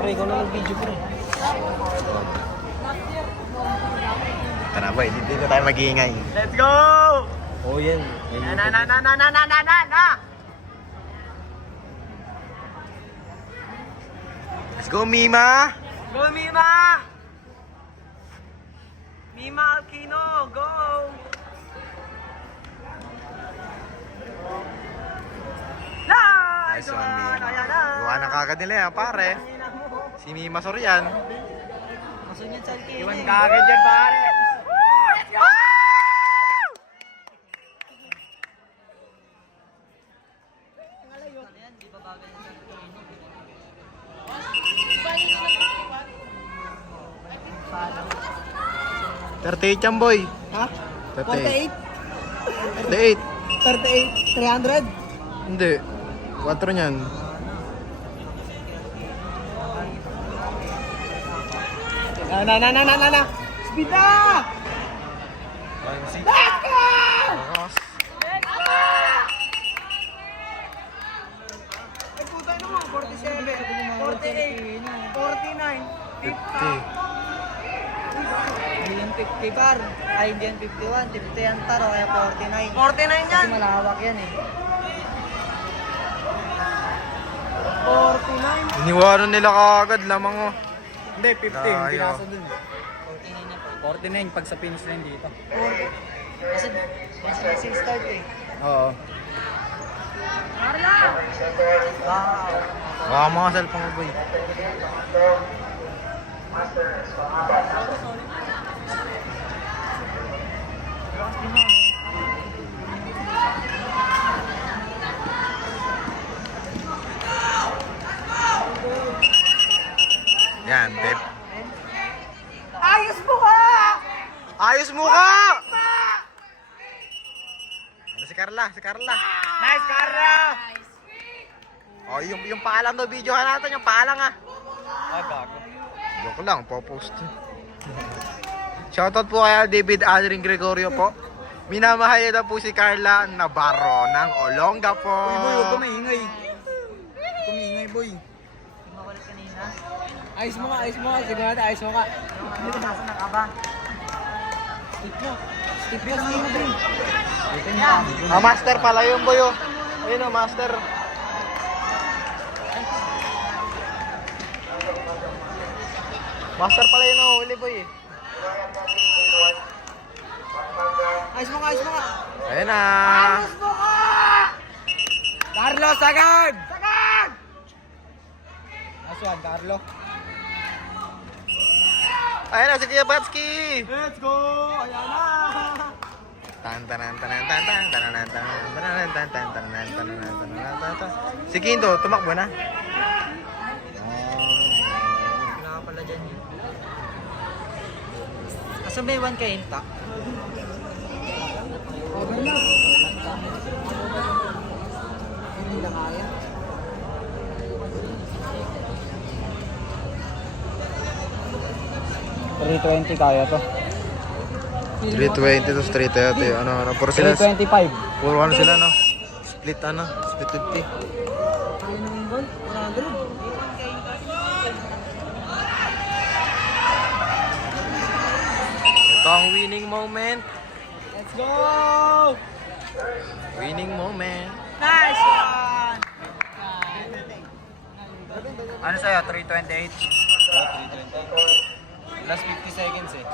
Pre, ikaw na nag-video pre. Tara boy, dito tayo mag-iingay. Let's go! Oh yan. Na! Let's go, Mima! Go Mima! Mima Alkino, go! Nice one, Mima. Gawa na kagad nila yan, pare. Si Mima Sorian. Masunyan sa Alkino. Iwan kagad yan, pare. Di ba bagay sa Alkino? 38 yan, boy. Ha? 38. 38? 300? Hindi. 4 niyan. Na! Speed na! Let's go! Ay puta na mo, 47, 48, 49, 50. Hindi yan 50 par. Ay, hindi yan 51. 50 yan taro, kaya 49. 49 yan! Kasi malawak yan eh. 49? Iniwanan nila kagad, lamang oh. Hindi, 15. Layo. Pinasa dun. 49 yan. 49 pag sa finish line dito. Kasi, racing start eh. Oo. Wow! Baka mga cellphone mo, boy. Yan, Pep. Ayos mo ka! Ayos mo ka! Ano si Carla? Si Carla. Nice, Carla! Oh, yung paalang daw, videohan natin yung paalang ah. Ah, gago. Joke lang, popost. Shoutout po kay David Adring Gregorio po. Minamahaya na po si Carla Navarro ng Olonga po. Uy, boy, huwag ka maingay. Kumaingay, boy. Makulit kanina. Ayos mo ka. Sige natin, ayos mo ka. Dito, nasa na ka ba? Stick mo sa mga din. Ah, master pala yung boy oh. Ayun oh, master. Master pala yun oh, huli boy eh. Ayos mo ka! Ayun na. Ayos mo ka! Carlo, sagad! Sagad! Nice one, Carlo. Ayun na si Kuya Batsky. Let's go! Ayan na! Si Kindo, tumakbo na. Wala ka pala dyan yun. Kaso may 1 ka intact. Hindi na kaya. $320 kaya to. 320 to 330. Ano, puro sila. $325. Puro ano sila, no? Split 50. Kaya naman goal? 100. Ito ang winning moment. Let's go! Winning moment. Nice one! Ano sa'yo? 328? 320. Last 50 seconds eh.